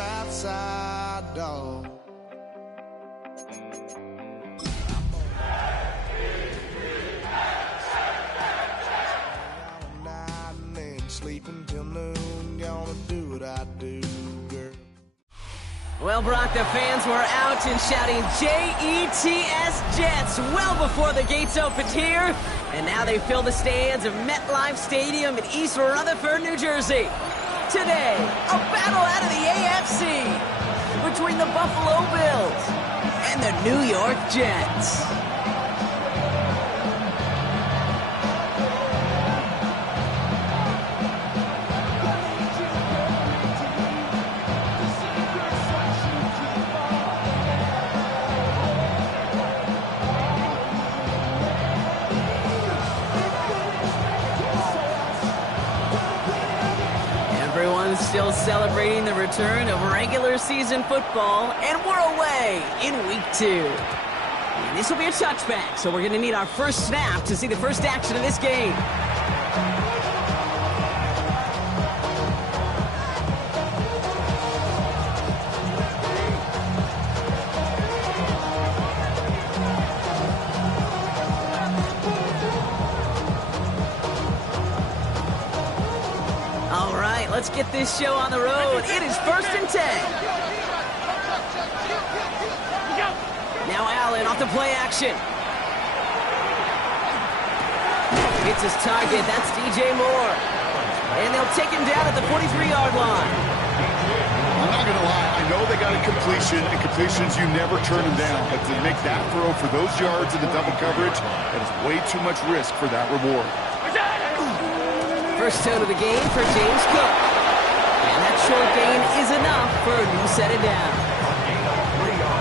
south side dog. Sleeping till noon, gonna do what I do, girl. Well, Brock, the fans were out and shouting J-E-T-S Jets well before the gates opened here. And now they fill the stands of MetLife Stadium in East Rutherford, New Jersey. Today, a battle out of the AFC between the Buffalo Bills and the New York Jets. Everyone's still celebrating the return of regular season football, and we're away in week 2. And this will be a touchback, so we're going to need our first snap to see the first action of this game. Let's get this show on the road. It is 1st and 10. Now Allen off the play action. Hits his target. That's DJ Moore. And they'll take him down at the 43-yard line. I'm not going to lie. I know they got a completion, and completions, you never turn them down. But to make that throw for those yards in the double coverage, that is way too much risk for that reward. First down of the game for James Cook. And that short gain is enough for a new set of down.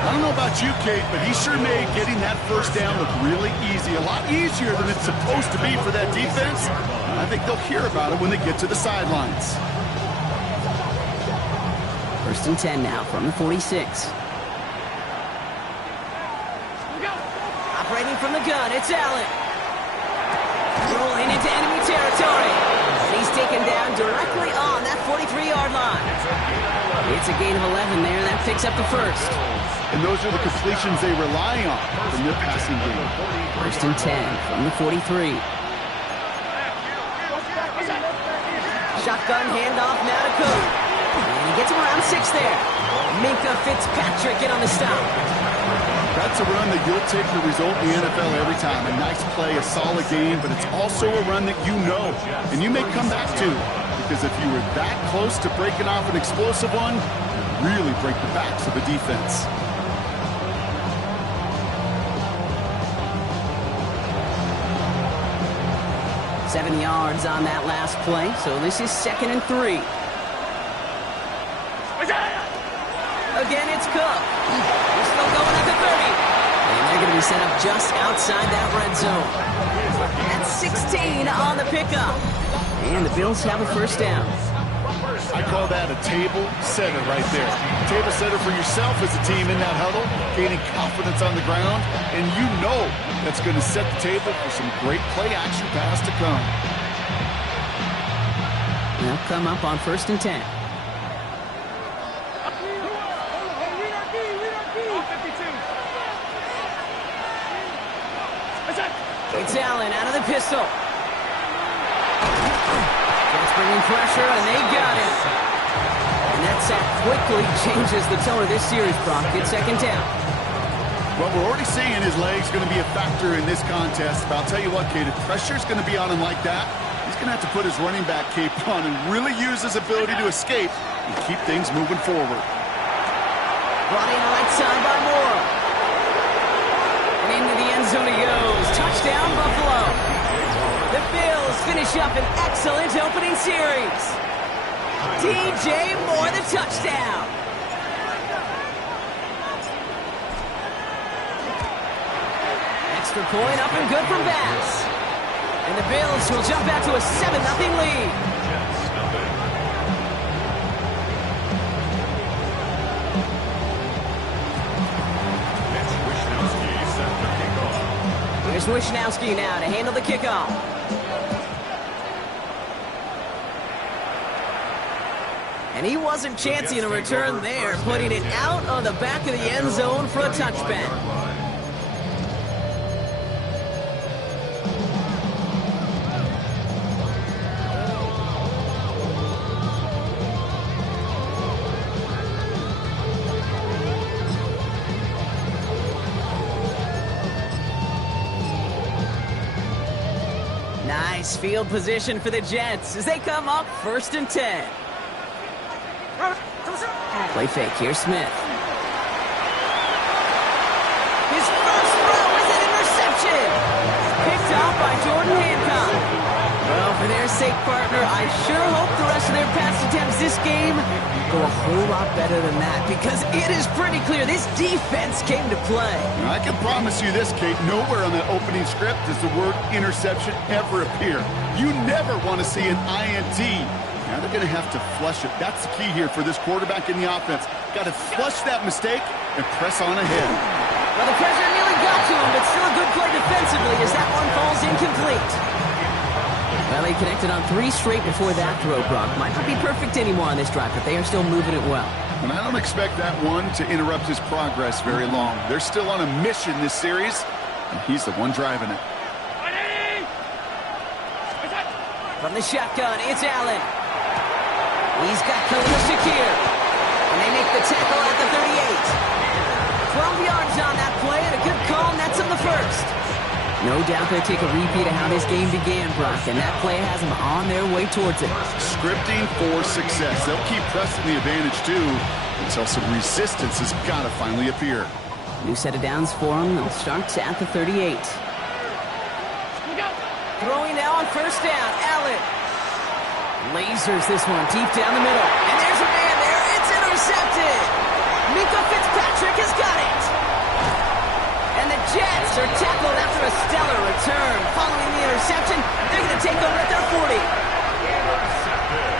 I don't know about you, Kate, but he sure made getting that first down look really easy. A lot easier than it's supposed to be for that defense. I think they'll hear about it when they get to the sidelines. 1st and 10 now from the 46. Operating from the gun, it's Allen. Rolling into enemy territory. And he's taken down directly on that 43-yard line. It's a gain of 11 there. That picks up the first. And those are the completions they rely on from their passing game. 1st and 10 from the 43. Shotgun handoff now to Cook. And he gets him around 6 there. Minkah Fitzpatrick in on the stop. That's a run that you'll take the result in the NFL every time. A nice play, a solid game, but it's also a run that you know, and you may come back to. Because if you were that close to breaking off an explosive one, you really break the backs of the defense. Seven yards on that last play, so this is 2nd and 3. Again, it's Cook. He's still going at the 30. And they're going to be set up just outside that red zone. That's 16 on the pickup. And the Bills have a first down. I call that a table setter right there. Table setter for yourself as a team in that huddle, gaining confidence on the ground, and you know that's going to set the table for some great play-action pass to come. They'll come up on 1st and 10. It's Allen out of the pistol. Jets bringing pressure, and they got it. And that sack quickly changes the tone of this series, Brock. It's 2nd down. Well, we're already seeing his leg's going to be a factor in this contest. But I'll tell you what, Kate, if pressure's going to be on him like that, he's going to have to put his running back cape on and really use his ability to escape and keep things moving forward. Brought in right side by Moore. And into the end zone he goes. Touchdown, Buffalo. The Bills finish up an excellent opening series. DJ Moore, the touchdown. Extra point up and good from Bass. And the Bills will jump out to a 7-0 lead. Here's Wishnowski now to handle the kickoff. And he wasn't chancing a return there, putting it out on the back of the end zone for a touchback. Nice field position for the Jets as they come up 1st and 10. Play fake, here's Smith. His first throw is an interception. Picked off by Jordan Hancock. Well, for their sake, partner, I sure hope the rest of their pass attempts this game go a whole lot better than that, because it is pretty clear this defense came to play. Now, I can promise you this, Kate, nowhere on that opening script does the word interception ever appear. You never want to see an INT. Now they're going to have to flush it. That's the key here for this quarterback in the offense. Got to flush that mistake and press on ahead. Well, the pressure nearly got to him, but still a good play defensively as that one falls incomplete. Well, they connected on 3 straight before that throw, Brock. Might not be perfect anymore on this drive, but they are still moving it well. And I don't expect that one to interrupt his progress very long. They're still on a mission this series, and he's the one driving it. From the shotgun, it's Allen. He's got Khalil Shakir. And they make the tackle at the 38. 12 yards on that play, and a good call nets him the first. No doubt they'll take a repeat of how this game began, Brock, and that play has them on their way towards it. Scripting for success. They'll keep pressing the advantage, too, until some resistance has got to finally appear. New set of downs for them, and starts at the 38. Throwing now on 1st down, Allen. Lasers this one deep down the middle. And there's a man there. It's intercepted. Minkah Fitzpatrick has got it. And the Jets are tackled after a stellar return. Following the interception, they're going to take over at their 40. Intercepted.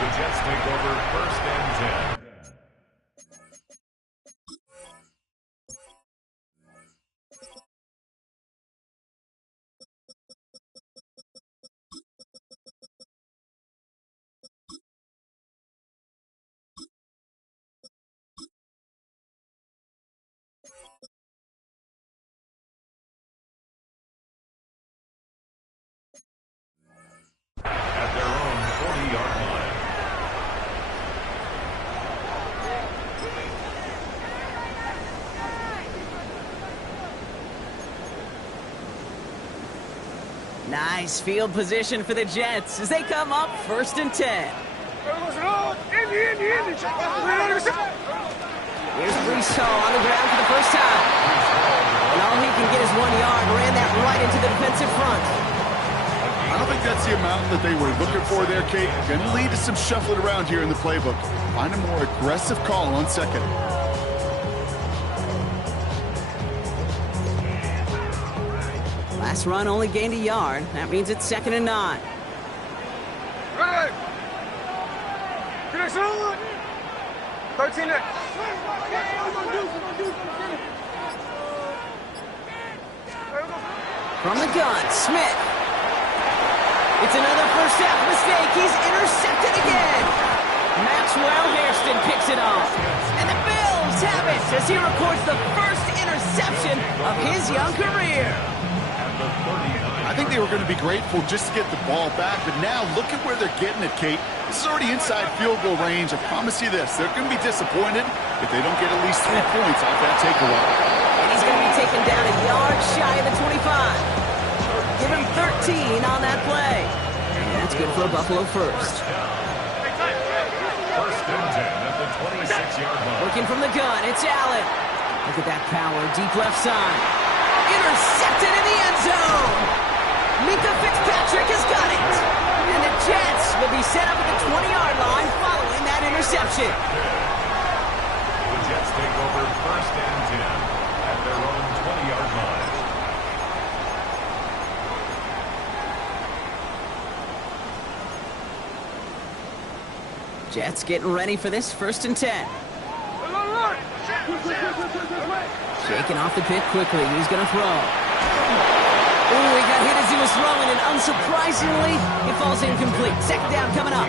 The Jets take over 1st and 10. At their own 40-yard line. Nice field position for the Jets as they come up 1st and 10. Here's Breece Hall on the ground for the first time. And all he can get is 1 yard. Ran that right into the defensive front. I don't think that's the amount that they were looking for there, Kate. Going to lead to some shuffling around here in the playbook. Find a more aggressive call on 2nd. Last run only gained a yard. That means it's 2nd and 9. Right. 13. From the gun, Smith. It's another first half mistake. He's intercepted again. Maxwell Hairston picks it off. And the Bills have it as he records the first interception of his young career. I think they were going to be grateful just to get the ball back, but now look at where they're getting it, Kate. This is already inside field goal range. I promise you this, they're going to be disappointed if they don't get at least 3 points off that takeaway. And he's going to be taken down a yard shy of the 25. Give him 13 on that play. And that's good for a Buffalo first. 1st and 10 at the 26-yard line. Working from the gun, it's Allen. Look at that power, deep left side. Intercepted in the end zone. Minkah Fitzpatrick has got it. And the Jets will be set up at the 20-yard line following that interception. The Jets take over 1st and 10 at their own 20-yard line. Jets getting ready for this 1st and 10. Shaking off the pick quickly. He's going to throw. Ooh, he got hit as he was throwing, and unsurprisingly, it falls incomplete. 2nd down coming up.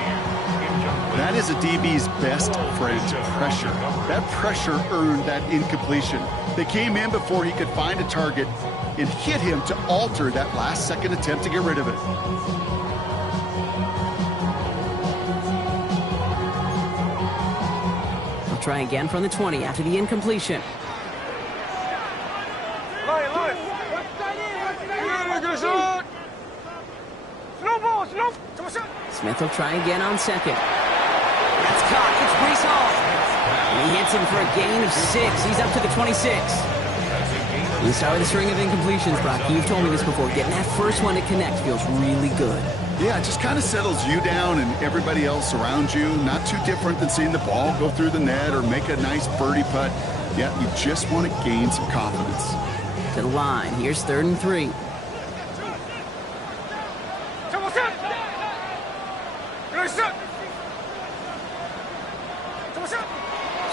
That is a DB's best friend, pressure. That pressure earned that incompletion. They came in before he could find a target and hit him to alter that last-second attempt to get rid of it. They'll try again from the 20 after the incompletion. Smith will try again on second. That's caught. It's Breece Hall. And he hits him for a gain of 6. He's up to the 26. You start with a string of incompletions, Brock. You've told me this before. Getting that first one to connect feels really good. Yeah, it just kind of settles you down and everybody else around you. Not too different than seeing the ball go through the net or make a nice birdie putt. Yeah, you just want to gain some confidence. To the line. Here's 3rd and 3.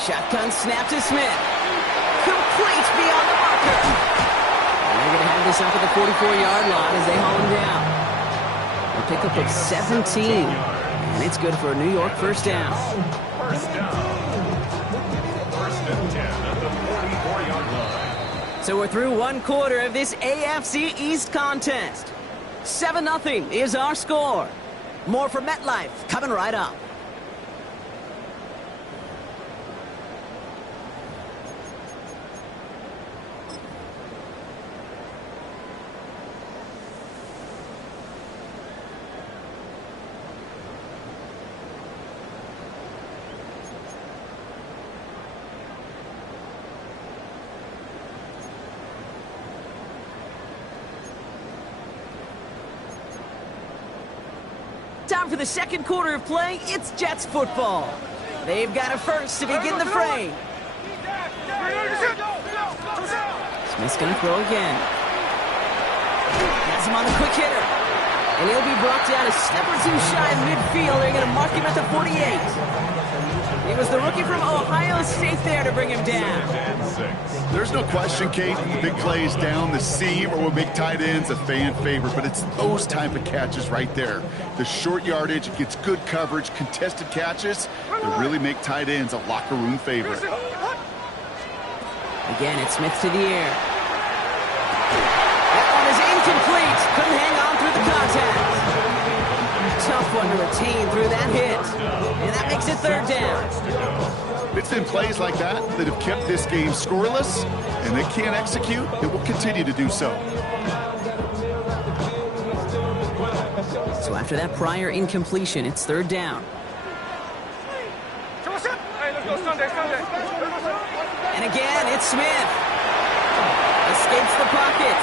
Shotgun snap to Smith. Complete beyond the marker. And they're going to have this up at the 44-yard line as they haul him down. A pickup of 17. And it's good for a New York first down. First down. 1st and 10 at the 44-yard line. So we're through one quarter of this AFC East contest. 7-0 is our score. More from MetLife coming right up. Time for the second quarter of play. It's Jets football. They've got a first to begin the fray. Smith's going to throw again. Has him on the quick hitter. And he'll be brought down a step or two shy of midfield. They're going to mark him at the 48. It was the rookie from Ohio State there to bring him down. There's no question, Kate, the big plays down the seam or with big tight ends, a fan favorite, but it's those type of catches right there. The short yardage, it gets good coverage, contested catches that really make tight ends a locker room favorite. Again, it's Smith to the air. That one is incomplete. Couldn't hang on through the contact. Tough one to retain through that hit. And that makes it 3rd down. It's been plays like that that have kept this game scoreless, and they can't execute. It will continue to do so. So after that prior incompletion, it's 3rd down. And again, it's Smith. Escapes the pocket.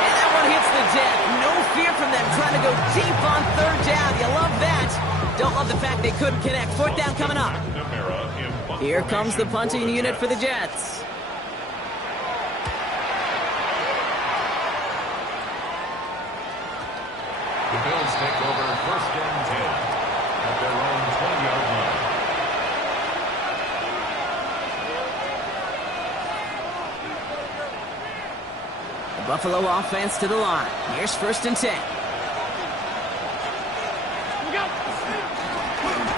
And that one hits the deck. No fear from them trying to go deep on 3rd down. You love that. Don't love the fact they couldn't connect. 4th down coming up. Here comes the punting unit for the Jets. The Bills take over 1st and 10 at their own 20-yard line. The Buffalo offense to the line. Here's 1st and 10.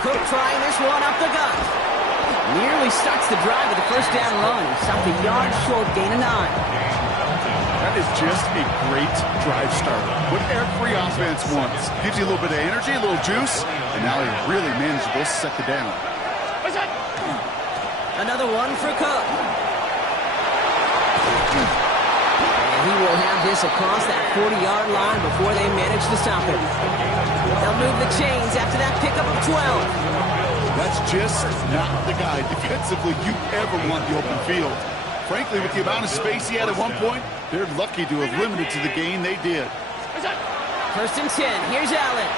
Cook trying this one up the gut. Nearly starts the drive with the 1st down run. Stopped a yard short, gain of 9. That is just a great drive starter. What every offense wants. Gives you a little bit of energy, a little juice, and now a really manageable 2nd down. Another one for Cook. And he will have this across that 40-yard line before they manage to stop it. They'll move the chains after that pickup of 12. That's just not the guy defensively you ever want the open field. Frankly, with the amount of space he had at one point, they're lucky to have limited to the gain they did. 1st and 10. Here's Allen.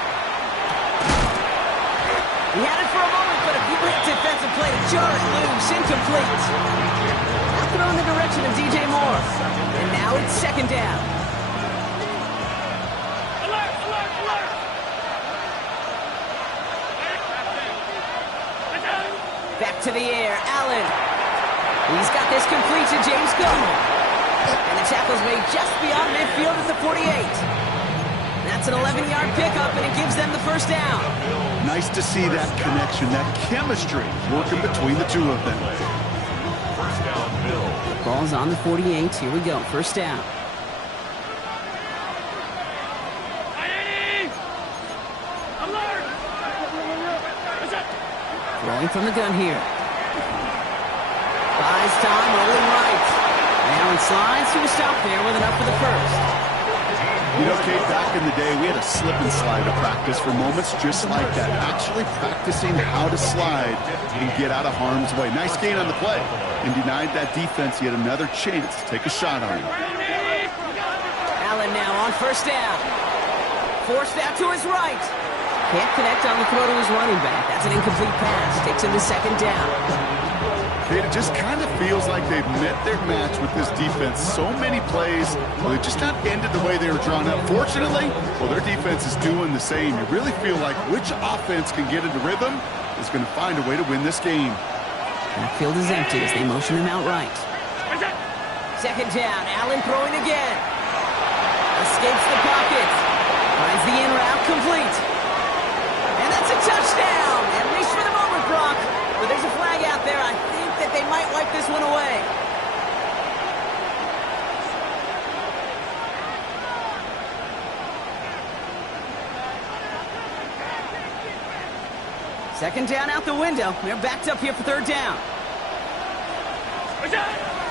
He had it for a moment, but a great defensive play to jar it loose. Incomplete. Now throw in the direction of DJ Moore. And now it's 2nd down. Back to the air, Allen. He's got this complete to James Gunn. And the tackle's made just beyond midfield at the 48. That's an 11-yard pickup, and it gives them the first down. Nice to see that connection, that chemistry working between the two of them. First down, Bills. Ball's on the 48. Here we go. First down. Throwing from the gun here. Buys time, rolling right. And Allen slides to a stop there with enough for the first. You know, Kate, back in the day, we had a slip and slide to practice for moments just like that. Actually practicing how to slide and get out of harm's way. Nice gain on the play. And denied that defense yet another chance to take a shot on him. Allen now on first down. Forced out to his right. Can't connect on the throw to his running back. That's an incomplete pass. Takes him to second down. Kate, it just kind of feels like they've met their match with this defense. So many plays, well, they're just not ended the way they were drawn up. Fortunately, well, their defense is doing the same. You really feel like which offense can get into rhythm is going to find a way to win this game. Backfield is empty as they motion him out right. Second down, Allen throwing again. Escapes the pocket. Finds the in route complete. And that's a touchdown! At least for the moment, Brock. But there's a flag out there. I think that they might wipe this one away. Second down out the window. They're backed up here for third down.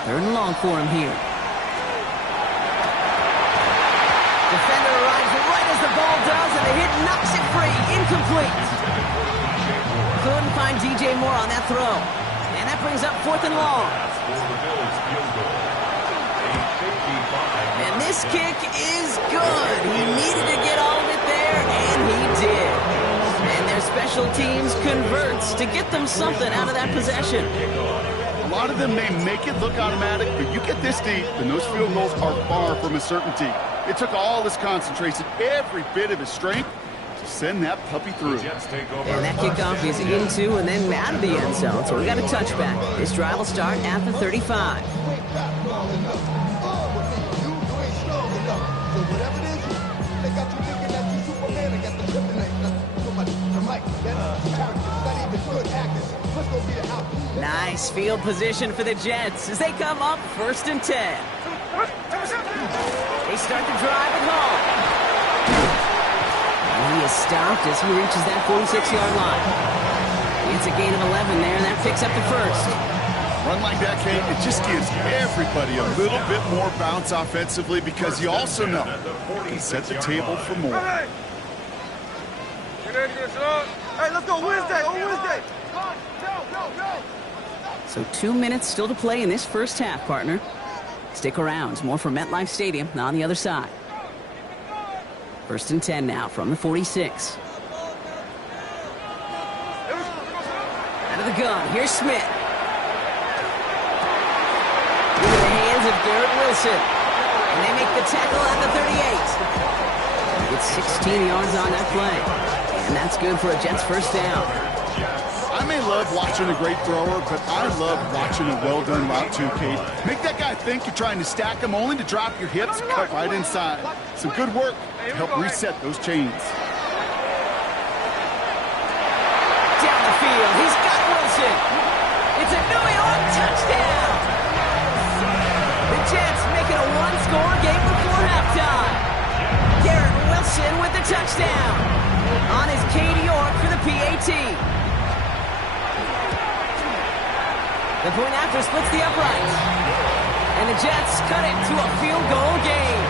Third and long for him here. Defender arrives right as the ball does, and the hit knocks it free. Incomplete. Couldn't find DJ Moore on that throw. And that brings up fourth and long. And this kick is good. He needed to get all of it there, and he did. And their special teams converts to get them something out of that possession. A lot of them may make it look automatic, but you get this deep, and those field goals are far from a certainty. It took all his concentration, every bit of his strength, to send that puppy through. And that kickoff is into and then out of the end zone, so we got a touchback. This drive will start at the 35. Nice field position for the Jets as they come up first and 10. They start the drive at home. And he is stopped as he reaches that 46-yard line. It's a gain of 11 there, and that picks up the first. Run like that, Kate, it just gives everybody a little bit more bounce offensively because you also know you can set the table for more. Hey, let's go Wednesday, on Wednesday. Go. So 2 minutes still to play in this first half, partner. Stick around. More from MetLife Stadium on the other side. First and 10 now from the 46. Out of the gun. Here's Smith. Into the hands of Garrett Wilson. And they make the tackle at the 38. Gets 16 yards on that play. And that's good for a Jets first down. I may love watching a great thrower, but I love watching a well-done route too, Kate. Make that guy think you're trying to stack him only to drop your hips, cut right inside. Some good work to help reset those chains. Down the field, he's got Wilson. It's a New York touchdown. The Jets make it a one-score game before halftime. Garrett Wilson with the touchdown. On is Cade York for the PAT. The point after splits the uprights. And the Jets cut it to a field goal game.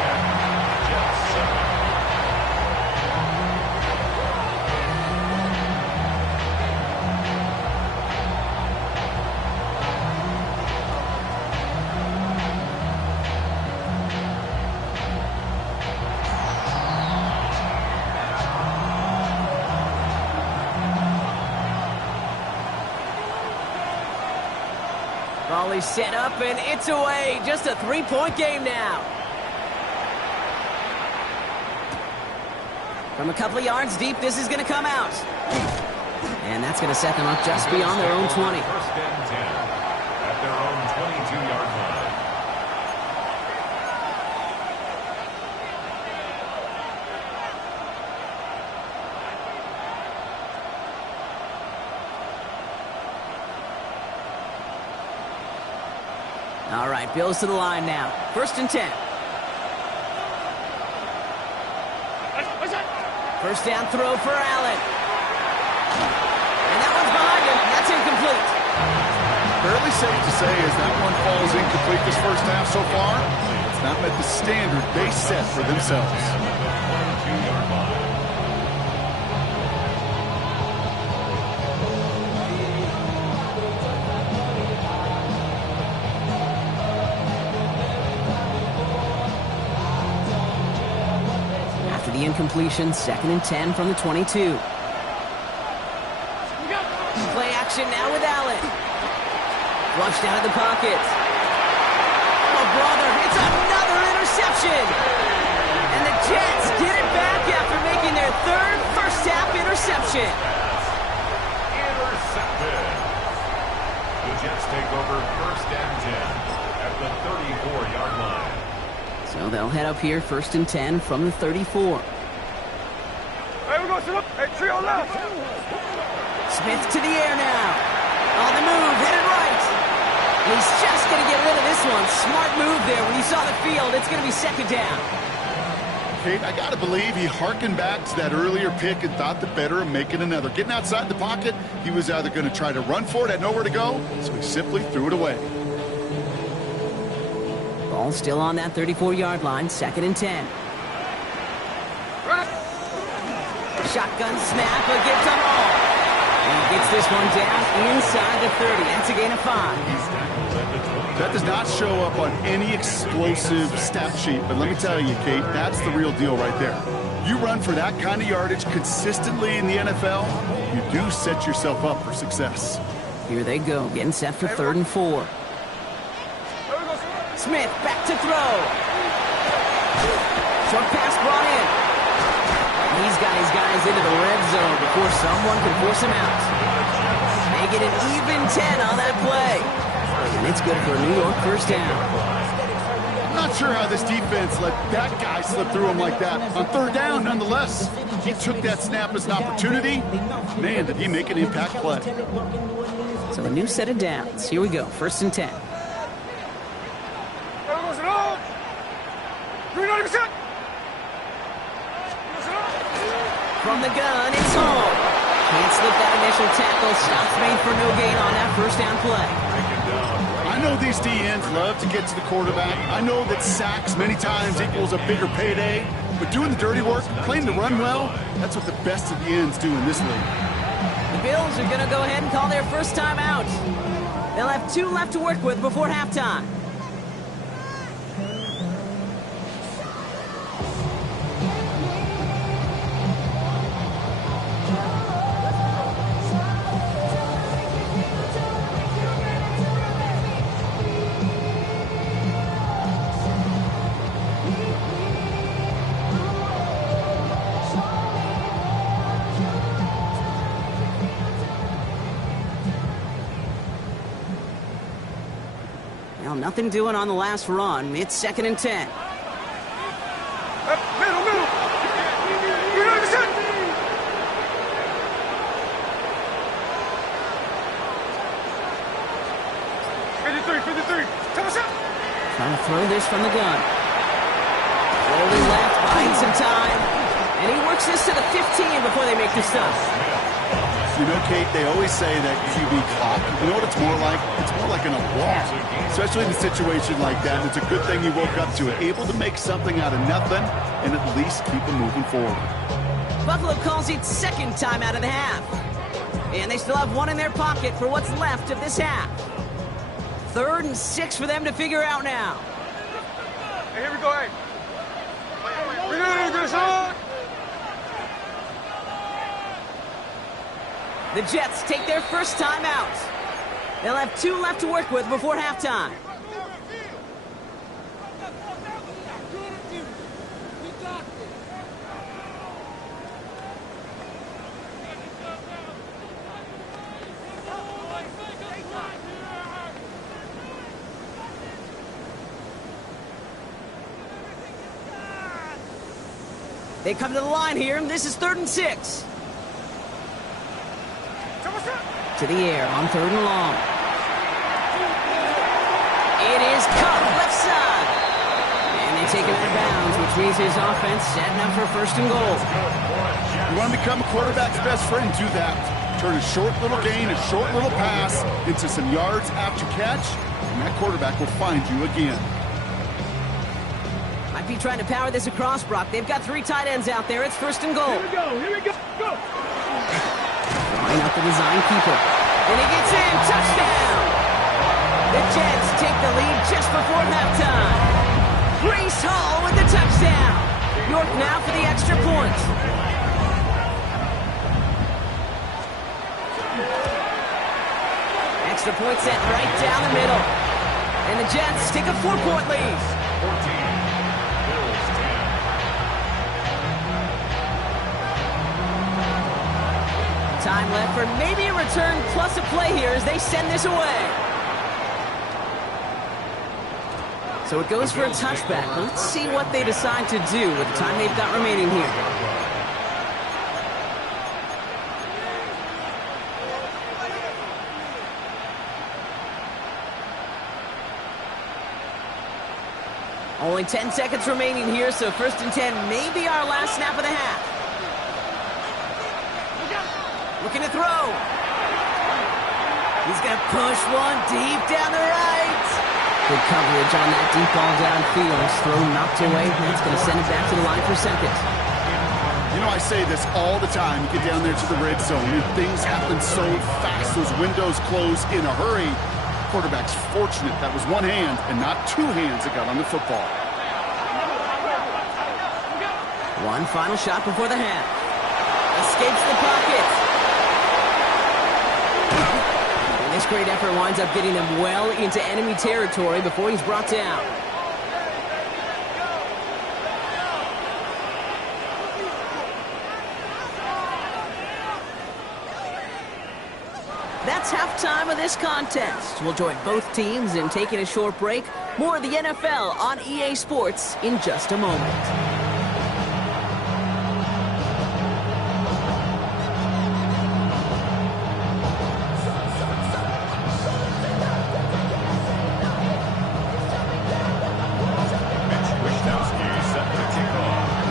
Volley set up, and it's away. Just a three-point game now. From a couple of yards deep, this is going to come out. And that's going to set them up just beyond their own 20. First and 10 at their own 22-yard line. All right, Bills to the line now. 1st and 10. First down throw for Allen. And that one's behind him. That's incomplete. Fairly safe to say as that one falls incomplete this first half so far, it's not met the standard they set for themselves. After the incompletion, 2nd and 10 from the 22. Play action now with Allen. Flushed out of the pocket. Oh, brother, it's another interception. And the Jets get it back after making their 3rd first-half interception. Intercepted. The Jets take over 1st and 10 at the 34-yard line. So they'll head up here, 1st and 10 from the 34. Hey, we're going to sit up. Hey, trio left. Smith to the air now. On the move, headed right. He's just going to get rid of this one. Smart move there. When you saw the field, it's going to be 2nd down. Kate, I got to believe he hearkened back to that earlier pick and thought the better of making another. Getting outside the pocket, he was either going to try to run for it, had nowhere to go, so he simply threw it away. Ball still on that 34-yard line, 2nd and 10. Shotgun snap, a give to Hall. And he gets this one down inside the 30. That's a gain of 5. That does not show up on any explosive stat sheet, but let me tell you, Kate, that's the real deal right there. You run for that kind of yardage consistently in the NFL, you do set yourself up for success. Here they go, getting set for 3rd and 4. Smith back to throw. Short pass brought in. He's got his guys into the red zone before someone can force him out. Make it an even 10 on that play. And it's good for a New York 1st down. I'm not sure how this defense let that guy slip through him like that. On 3rd down, nonetheless, he took that snap as an opportunity. Man, did he make an impact play. So a new set of downs. Here we go, 1st and 10. From the gun, it's Hall. Can't slip that initial tackle. Stops made for no gain on that 1st down play. I know these DNs love to get to the quarterback. I know that sacks many times equals a bigger payday. But doing the dirty work, playing to run well, that's what the best of the ends do in this league. The Bills are going to go ahead and call their first time out. They'll have 2 left to work with before halftime. Well, nothing doing on the last run. It's 2nd and 10. Middle. You're not set. Trying to throw this from the gun. Rolling left, buying some time. And he works this to the 15 before they make the stop. You know, Kate, they always say that QB clock, you know what it's more like? It's more like an alarm, especially in a situation like that. It's a good thing you woke up to it, able to make something out of nothing and at least keep them moving forward. Buffalo calls it 2nd time out of the half. And they still have 1 in their pocket for what's left of this half. 3rd and 6 for them to figure out now. Hey, here we go, hey. We're gonna do this on. The Jets take their first time out. They'll have 2 left to work with before halftime. They come to the line here. This is 3rd and 6. To the air on 3rd and long. It is caught left side. And they take him out of bounds, which means his offense setting up for first and goal. You want to become a quarterback's best friend, do that. Turn a short little gain, a short little pass into some yards after catch, and that quarterback will find you again. Might be trying to power this across, Brock. They've got 3 tight ends out there. It's first and goal. Here we go, go! Line up the design keeper. And he gets in. Touchdown! The Jets take the lead just before halftime. Breece Hall with the touchdown. York now for the extra point. Extra point set right down the middle. And the Jets take a 4-point lead. 14. Bills 10. Time left for maybe a return plus a play here as they send this away. So it goes for a touchback. Let's see what they decide to do with the time they've got remaining here. Only 10 seconds remaining here, so first and 10 may be our last snap of the half. Looking to throw. He's going to push one deep down the right. Good coverage on that deep ball downfield. Throw knocked away. That's going to send it back to the line for second. You know, I say this all the time. You get down there to the red zone, and things happen so fast. Those windows close in a hurry. Quarterback's fortunate that was one hand and not 2 hands that got on the football. One final shot before the half. Escapes the pocket. And this great effort winds up getting him well into enemy territory before he's brought down. That's halftime of this contest. We'll join both teams in taking a short break. More of the NFL on EA Sports in just a moment.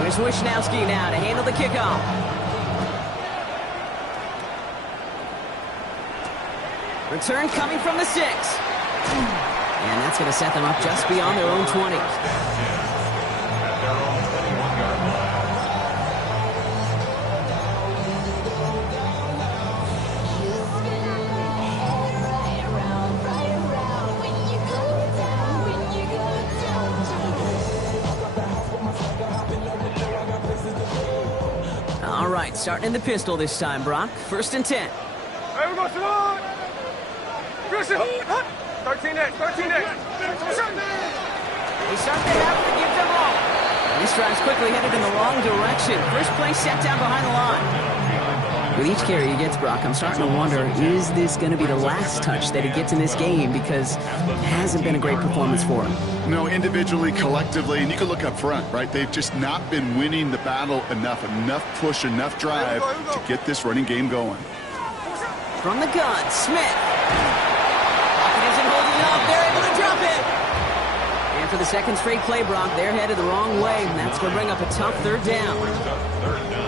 Here's Wishnowski now to handle the kickoff. Return coming from the 6. And that's going to set them up just beyond their own 20. At their own 21-yard line. All right, starting in the pistol this time, Brock. First and 10. Hey, we go, Simone! 13 next, 13 next. They start the half with a give them all. And this drive's quickly headed in the wrong direction. First play set down behind the line. With each carry he gets, Brock, I'm starting to wonder, is this going to be the last touch that he gets in this game? Because it hasn't been a great performance for him. No, individually, collectively, and you can look up front, right? They've just not been winning the battle enough push, enough drive to get this running game going. From the gun, Smith. They're able to drop it. And for the second straight play, Brock, they're headed the wrong way, and that's going to bring up a tough third down.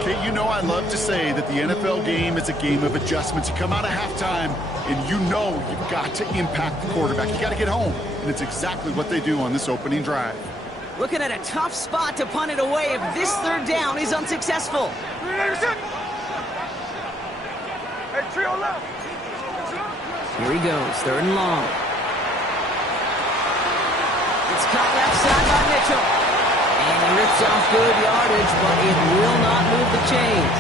Kate, you know I love to say that the NFL game is a game of adjustments. You come out of halftime, and you know you've got to impact the quarterback. You got to get home, and it's exactly what they do on this opening drive. Looking at a tough spot to punt it away if this third down is unsuccessful. Hey, trio left. Here he goes, third and long. It's caught left side by Mitchell. And he rips off good yardage, but it will not move the chains.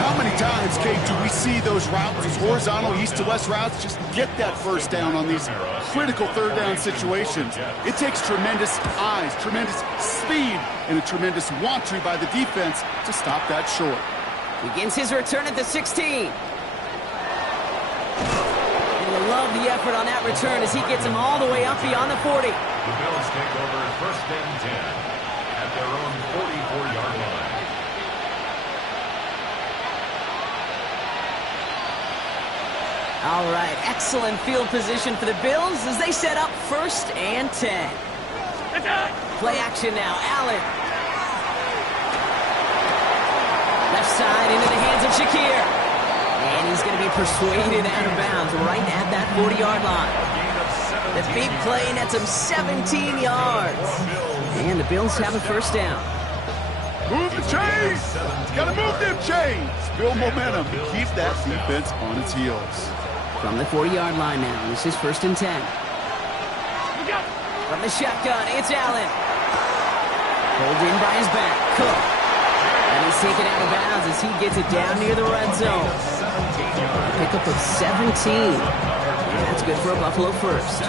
How many times, Kate, do we see those routes, those horizontal east-to-west routes, just get that first down on these critical third down situations? It takes tremendous eyes, tremendous speed, and a tremendous want-to by the defense to stop that short. Begins his return at the 16. Love the effort on that return as he gets him all the way up beyond the 40. The Bills take over first and 10 at their own 44-yard line. All right, excellent field position for the Bills as they set up 1st and 10. Play action now, Allen. Left side into the hands of Shakir. And he's going to be persuaded out of bounds right at that 40-yard line. The big play nets him 17 yards. And the Bills have a 1st down. Move the chains! Gotta move them chains! Build momentum. Keep that defense on its heels. From the 40-yard line now, this is 1st and 10. From the shotgun, it's Allen. Pulled in by his back, Cook. And he's taken out of bounds as he gets it down near the red zone. Pickup of 17. And that's good for a Buffalo 1st.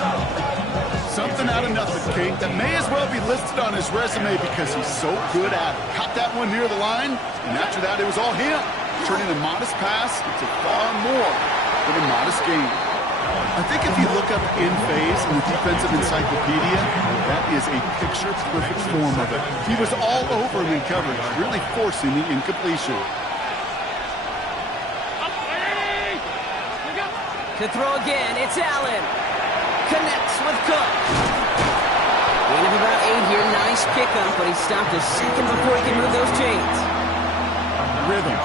Something out of nothing, King, that may as well be listed on his resume because he's so good at it. Caught that one near the line, and after that, it was all him. Turning a modest pass into far more than a modest gain. I think if you look up in phase in the defensive encyclopedia, that is a picture-perfect form of it. He was all over him in coverage, really forcing the incompletion. To throw again, it's Allen. Connects with Cook. Gain of about 8 here. Nice pickup, but he stopped a second before he could move those chains. Rhythm.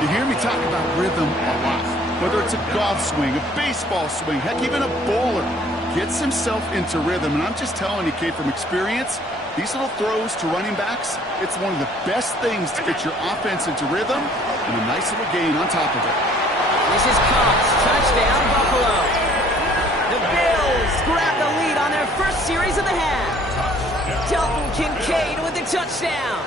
You hear me talk about rhythm a lot. Whether it's a golf swing, a baseball swing, heck, even a bowler gets himself into rhythm. And I'm just telling you, Kate, from experience, these little throws to running backs, it's one of the best things to get your offense into rhythm and a nice little gain on top of it. This is Cox. Touchdown, Buffalo. The Bills grab the lead on their 1st series of the half. Dalton Kincaid with the touchdown.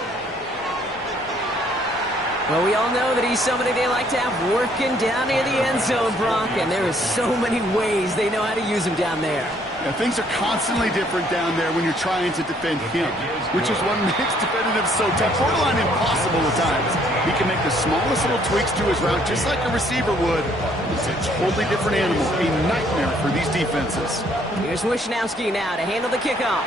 Well, we all know that he's somebody they like to have working down near the end zone, Brock, and there is so many ways they know how to use him down there. Yeah, things are constantly different down there when you're trying to defend him, which is what makes defending him so tough, borderline impossible at times. He can make the smallest little tweaks to his route, just like a receiver would. It's a totally different animal, a nightmare for these defenses. Here's Wishnowski now to handle the kickoff.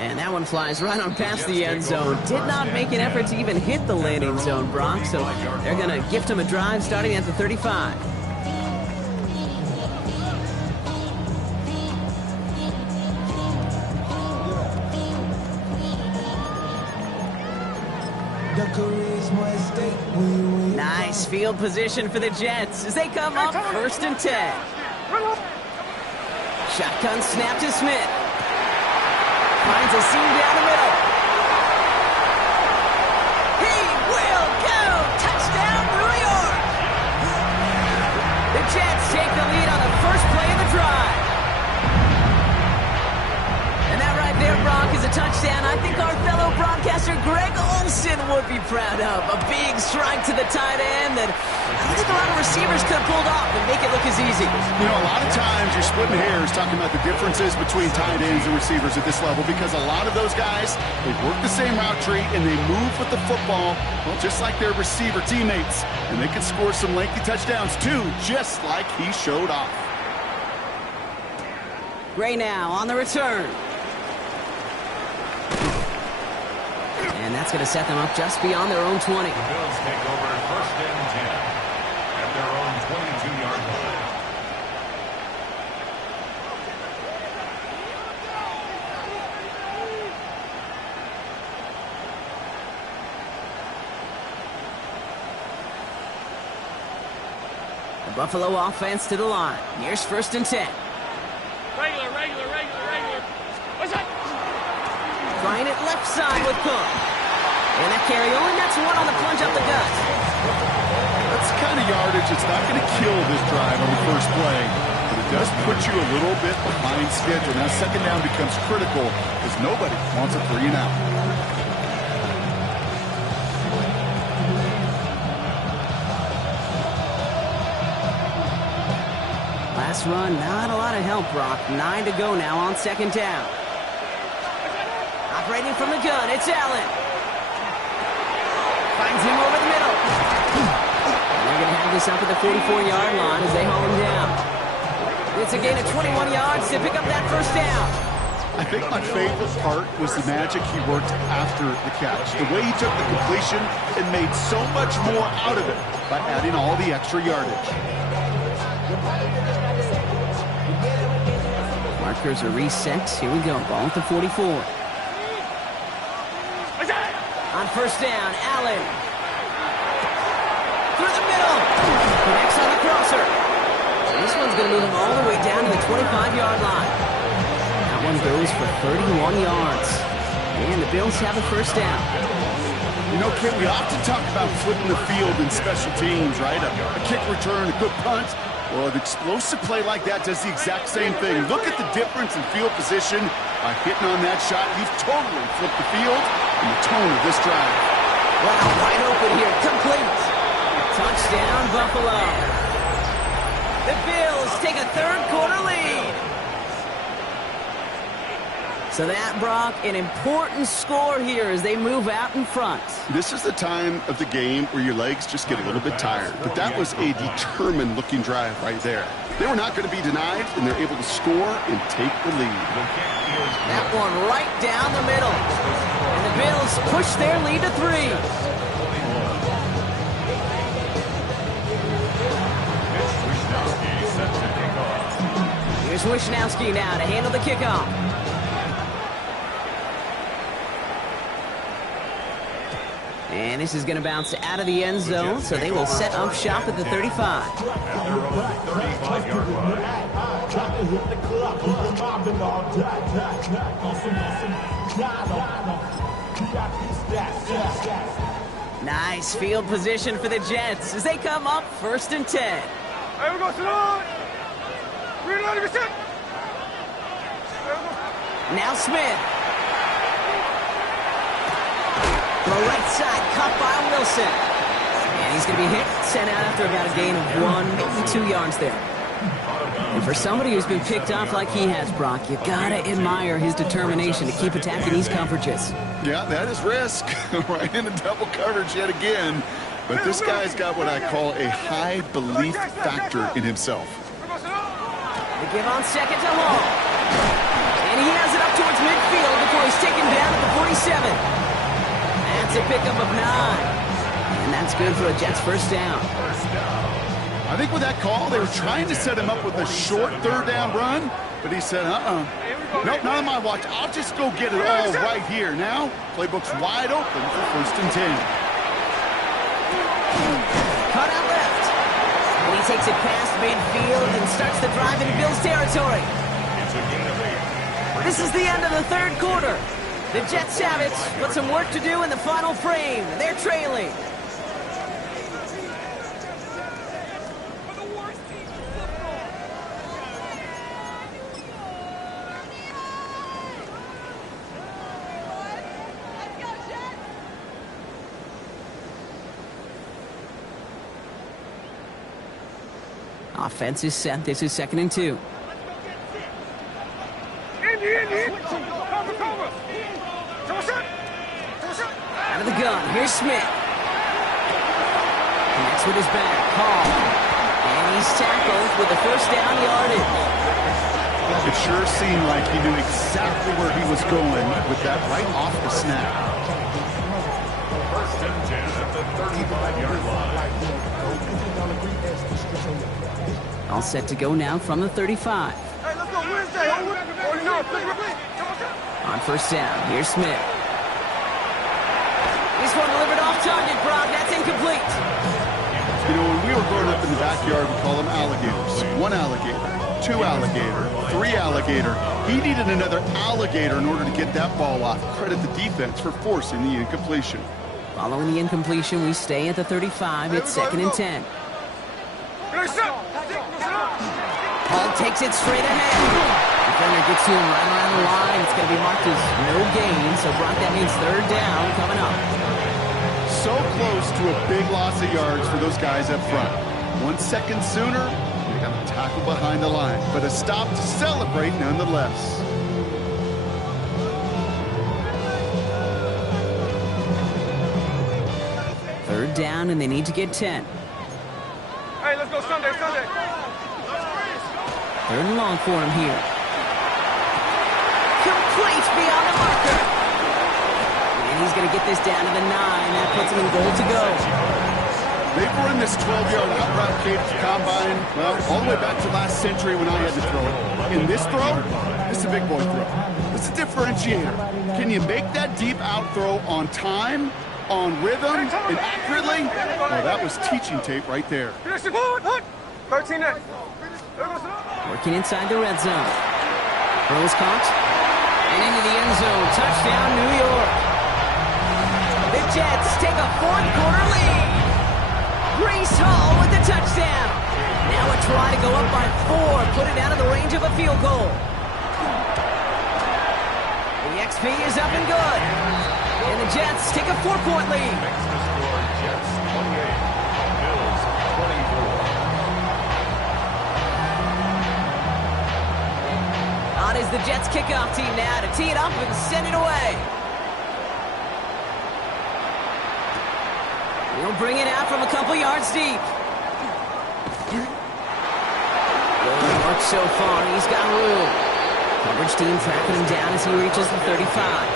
And that one flies right on past the end zone. Did not make an effort to even hit the landing zone, Brock, so they're going to gift him a drive starting at the 35. Nice field position for the Jets as they come up 1st and 10. Shotgun snap to Smith. Finds a seam down the middle. He will go! Touchdown, New York! The Jets take the lead on the 1st play of the drive. And that right there, Brock, is a touchdown I think our fellow broadcaster Greg Olsen would be proud of. A big strike to the tight end that I don't think a lot of receivers could have pulled off and make it look as easy. You know, a lot of times you're splitting hairs talking about the differences between tight ends and receivers at this level because a lot of those guys, they work the same route tree and they move with the football, well, just like their receiver teammates. And they can score some lengthy touchdowns too, just like he showed off. Gray now on the return. And that's going to set them up just beyond their own 20. The Bills take over 1st and 10 at their own 22-yard line. The Buffalo offense to the line. Here's 1st and 10. Regular. What's that? Trying it left side with Cook. And that carry only nets one on the plunge up the gut. That's the kind of yardage that's not going to kill this drive on the 1st play. But it does put you a little bit behind schedule. Now 2nd down becomes critical because nobody wants a 3 and out. Last run, not a lot of help, Brock. 9 to go now on 2nd down. Operating from the gun, it's Allen. Finds him over the middle. And they're going to have this up at the 44-yard line as they haul him down. It's a gain of 21 yards to pick up that 1st down. I think my favorite part was the magic he worked after the catch. The way he took the completion and made so much more out of it. by adding all the extra yardage. Markers are reset. Here we go. Ball at the 44. On first down, Allen. Through the middle. Connects on the crosser. This one's going to move him all the way down to the 25-yard line. That one goes for 31 yards. And the Bills have a first down. You know, Kit, we often talk about flipping the field in special teams, right? A kick return, a good punt. Well, an explosive play like that does the exact same thing. Look at the difference in field position. By hitting on that shot, you've totally flipped the field and the tone of this drive. Wow, wide open here. Complete. Touchdown, Buffalo. The Bills take a third-quarter lead. So that, Brock, an important score here as they move out in front. This is the time of the game where your legs just get a little bit tired. But that was a determined-looking drive right there. They were not going to be denied, and they're able to score and take the lead. That one right down the middle. And the Bills push their lead to 3. Here's Wishnowski now to handle the kickoff. And this is going to bounce out of the end zone, so they will set up shop at the 35. At their own 35-yard line. Nice field position for the Jets as they come up 1st and 10. Hey, we go, sit on. Reload, get set. Now Smith. The right side, cut by Wilson. And he's going to be hit, sent out after about a gain of 1, maybe 2 yards there. And for somebody who's been picked off like he has, Brock, you got to admire his determination to keep attacking these coverages. Yeah, that is risk. Right into double coverage yet again. But this guy's got what I call a high belief factor in himself. They give on second to Hall. And he has it up towards midfield before he's taken down at the 47. That's a pickup of 9. And that's good for a Jets first down. I think with that call, they were trying to set him up with a short third down run, but he said, nope, not on my watch. I'll just go get it all right here. Now, playbook's wide open for 1st and 10. Cut out left. And he takes it past midfield and starts the drive into Bills territory. It's a gain of 8. This is the end of the third quarter. The Jets have it, but some work to do in the final frame. They're trailing. Offense is set. This is 2nd and 2. Out of the gun, here's Smith. Connects with his back, Hall. And he's tackled with the first down yardage. It sure seemed like he knew exactly where he was going with that right off the snap. 1st and 10 at the 35-yard line. All set to go now from the 35. Hey, let's go Wednesday. On first down, here's Smith. This one delivered off target, Brock. That's incomplete. You know, when we were growing up in the backyard, we call them alligators. 1 alligator, 2 alligator, 3 alligator. He needed another alligator in order to get that ball off. Credit the defense for forcing the incompletion. Following the incompletion, we stay at the 35. It's 2nd and 10. Hall takes it straight ahead. Defender gets to him right around the line. It's going to be marked as no gain. So, Brock, that means 3rd down coming up. So close to a big loss of yards for those guys up front. 1 second sooner, they got the tackle behind the line. But a stop to celebrate nonetheless. Third down, and they need to get 10. Hey, let's go Sunday. 3rd and long for him here. Complete beyond the marker. And he's going to get this down to the 9. That puts him in goal to go. They've run this 12-yard out route cadence combine, well, all the way back to last century when I had to throw it. In this throw, this is a big boy throw. It's a differentiator. Can you make that deep out throw on time, on rhythm, and accurately? Well, that was teaching tape right there. 13 next. Working inside the red zone. Throws caught. And into the end zone. Touchdown, New York. The Jets take a fourth-quarter lead. Breece Hall with the touchdown. Now a try to go up by 4. Put it out of the range of a field goal. The XP is up and good. And the Jets take a 4-point lead. Makes the score Jets 28, Bills 24. On is the Jets kickoff team now to tee it up and send it away. He'll bring it out from a couple yards deep. Going march so far, he's got room. Coverage team tracking him down as he reaches the 35.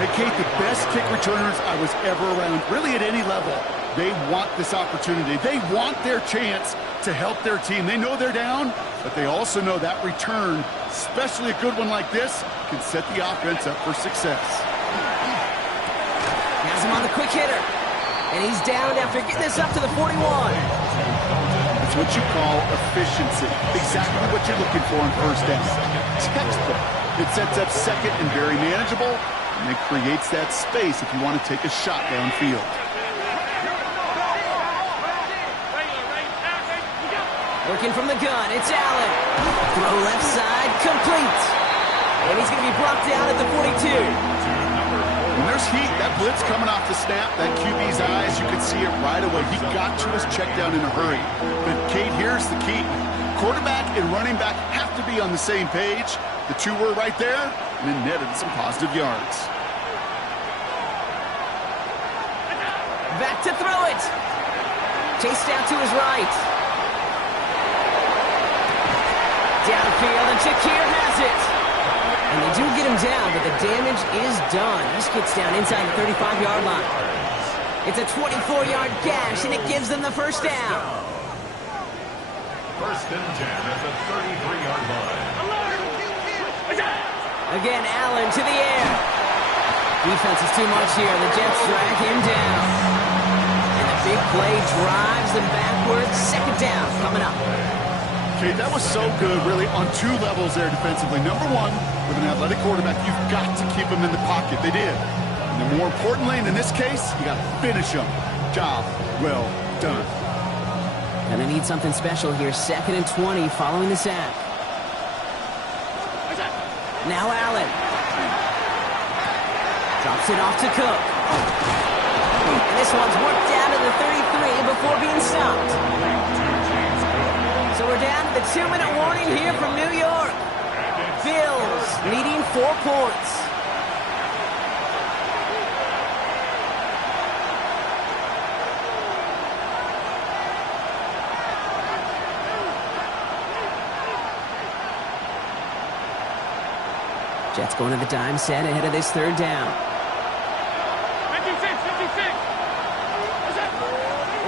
Hey, Kate, the best kick returners I was ever around, really at any level, they want this opportunity. They want their chance to help their team. They know they're down, but they also know that return, especially a good one like this, can set the offense up for success. Has him on the quick hitter. And he's down after getting this up to the 41. It's what you call efficiency. Exactly what you're looking for on first down. Textbook. It sets up second and very manageable, and it creates that space if you want to take a shot downfield. Working from the gun, it's Allen. Throw left side, complete. And he's going to be brought down at the 42. When there's heat, that blitz coming off the snap, that QB's eyes, you could see it right away. He got to his check down in a hurry. But, Kate, here's the key. Quarterback and running back have to be on the same page. The two were right there, and then netted some positive yards. Back to throw it. Chased out to his right. Downfield, and Shakir has it. And they do get him down, but the damage is done. This gets down inside the 35-yard line. It's a 24-yard gash, and it gives them the first down. First and 10 at the 33-yard line. Again, Allen to the air. Defense is too much here. The Jets drag him down. And the big play drives them backwards. Second down coming up. Okay, that was so good, really, on two levels there defensively. Number one, with an athletic quarterback, you've got to keep him in the pocket. They did. And then more importantly, and in this case, you got to finish him. Job well done. Gonna need something special here. Second and 20 following the sack. Now Allen. Drops it off to Cook. And this one's worked down to the 33 before being stopped. So we're down to the 2-minute warning here from New York. Bills needing 4 points. Jets going to the dime set ahead of this third down. 56.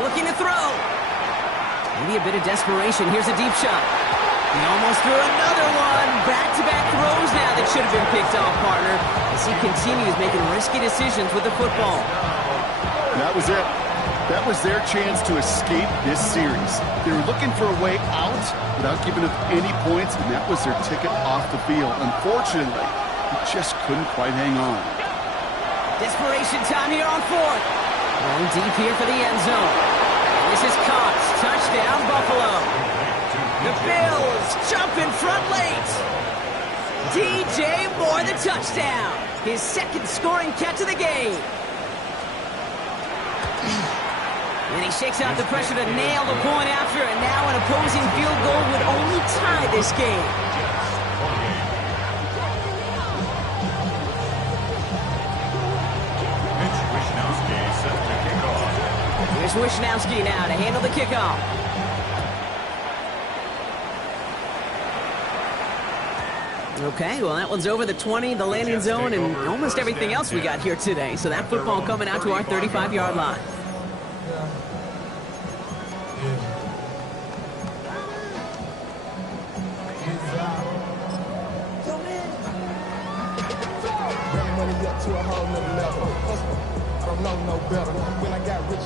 Looking to throw. Maybe a bit of desperation. Here's a deep shot. He almost threw another one. Back-to-back throws now that should have been picked off, partner, as he continues making risky decisions with the football. That was it. That was their chance to escape this series. They were looking for a way out without giving up any points, and that was their ticket off the field. Unfortunately, he just couldn't quite hang on. Desperation time here on fourth. Going deep here for the end zone. This is caught. Touchdown, Buffalo. The Bills jump in front late. DJ Moore the touchdown. His second scoring catch of the game. And he shakes out the pressure to nail the point after, and now an opposing field goal would only tie this game. Mitch Wishnowsky set to kick off. Here's Wishnowsky now to handle the kickoff. Okay, well, that one's over the 20, the landing zone, and almost everything else we got here today. So that football coming out to our 35-yard line.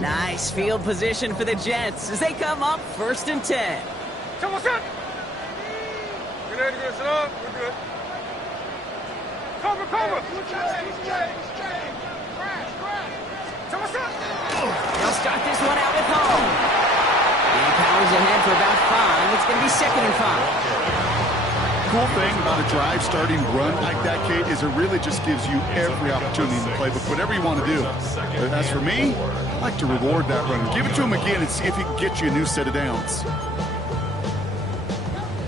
Nice field position for the Jets as they come up 1st and 10. Come on, set. Good, sit up. We're good. Cover. Come on, set. They'll start this one out with home. He powers ahead for about 5. It's going to be 2nd and 5. Cool thing about a drive starting run like that, Kate, is it really just gives you every opportunity in the playbook, whatever you want to do. But as for me, I like to reward that run. Give it to him again and see if he can get you a new set of downs.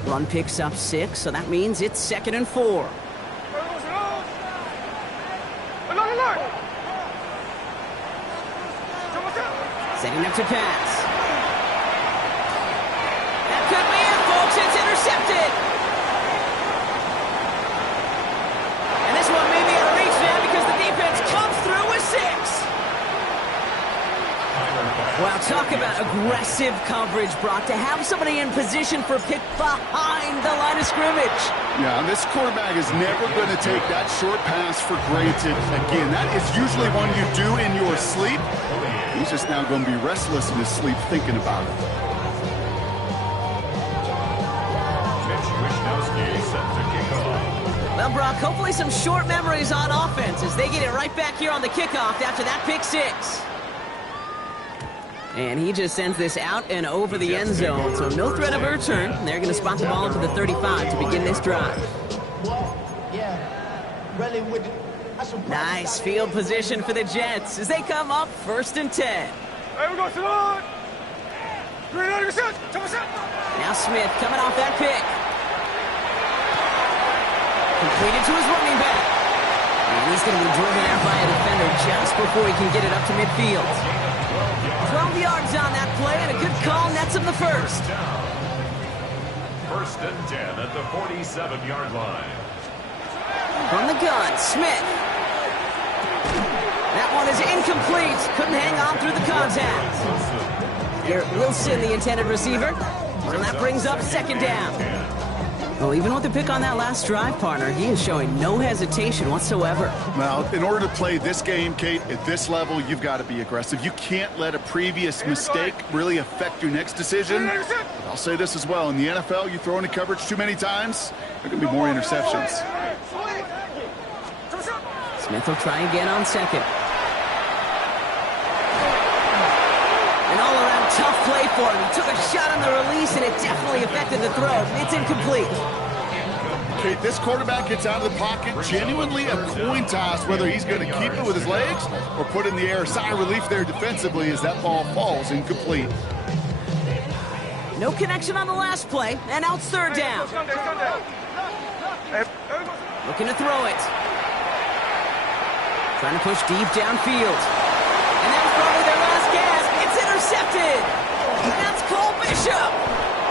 Run picks up 6, so that means it's 2nd and 4. Setting up to pass. That could be it, folks. It's intercepted. And this one may be out of reach now because the defense comes through with 6. Well, talk about aggressive coverage, Brock. To have somebody in position for a pick behind the line of scrimmage. Yeah, and this quarterback is never going to take that short pass for granted. Again, that is usually one you do in your sleep. He's just now going to be restless in his sleep thinking about it. Mitch Wishnowsky set to kick off. Well, Brock, hopefully some short memories on offense as they get it right back here on the kickoff after that pick 6. And he just sends this out and over the end zone, so no threat of a return. They're going to spot the ball to the 35 to begin this drive. Nice field position for the Jets as they come up 1st and 10. Hey, we're going to the Now Smith coming off that pick. Completed to his running back. And he's going to be driven out by a defender just before he can get it up to midfield. 12 yards on that play, and a good call nets him the first. 1st and 10 at the 47-yard line. From the gun, Smith. That one is incomplete. Couldn't hang on through the contact. Garrett Wilson, the intended receiver. And that brings up 2nd down. Well, even with the pick on that last drive, partner, he is showing no hesitation whatsoever. Well, in order to play this game, Kate, at this level, you've got to be aggressive. You can't let a previous mistake really affect your next decision. But I'll say this as well. In the NFL, you throw into coverage too many times, there are going to be more interceptions. Smith will try again on 2nd. An all-around tough play for him. He took a shot on the release, and it definitely affected the throw. It's incomplete. Okay, this quarterback gets out of the pocket, genuinely a coin toss whether he's going to keep it with his legs or put it in the air. Sigh of relief there defensively as that ball falls incomplete. No connection on the last play, and now it's 3rd down. Looking to throw it. Trying to push deep downfield. And that was probably their last gasp. It's intercepted. And that's Cole Bishop.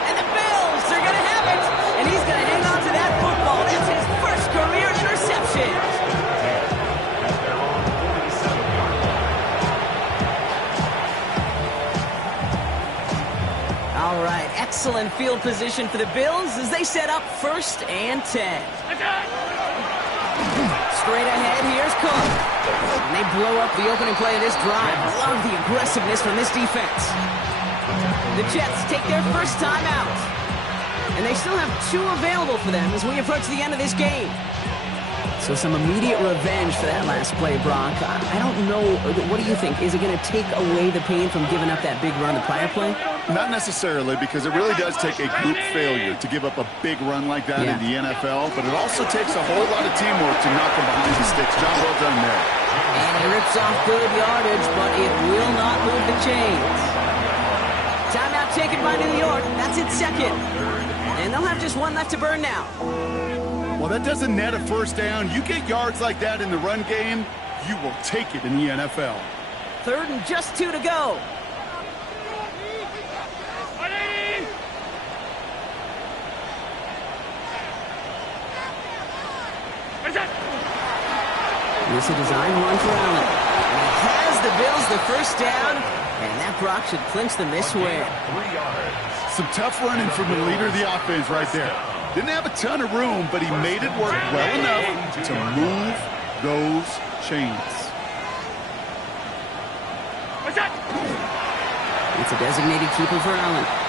And the Bills are going to have it. And he's going to hang on to that football. That's his first career interception. All right, excellent field position for the Bills as they set up 1st and 10. Straight ahead, here's Cook. And they blow up the opening play of this drive. Love the aggressiveness from this defense. The Jets take their first time out. And they still have 2 available for them as we approach the end of this game. So some immediate revenge for that last play, Brock. I don't know. What do you think? Is it going to take away the pain from giving up that big run the prior play? Not necessarily, because it really does take a group failure to give up a big run like that in the NFL, but it also takes a whole lot of teamwork to knock them behind the sticks. Job well done there. And he rips off good yardage, but it will not move the chains. Timeout taken by New York. That's its 2nd. And they'll have just 1 left to burn now. Well, that doesn't net a first down. You get yards like that in the run game, you will take it in the NFL. 3rd and just 2 to go. This is a design run for Allen. And he has the Bills the first down, and that Brock should clinch them this way. 3 yards. Some tough running from the leader of the offense right there. Didn't have a ton of room, but he made it work well enough to move those chains. It's a designated keeper for Allen.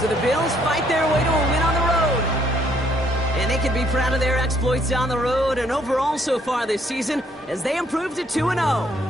So the Bills fight their way to a win on the road. And they can be proud of their exploits on the road and overall so far this season as they improve to 2-0.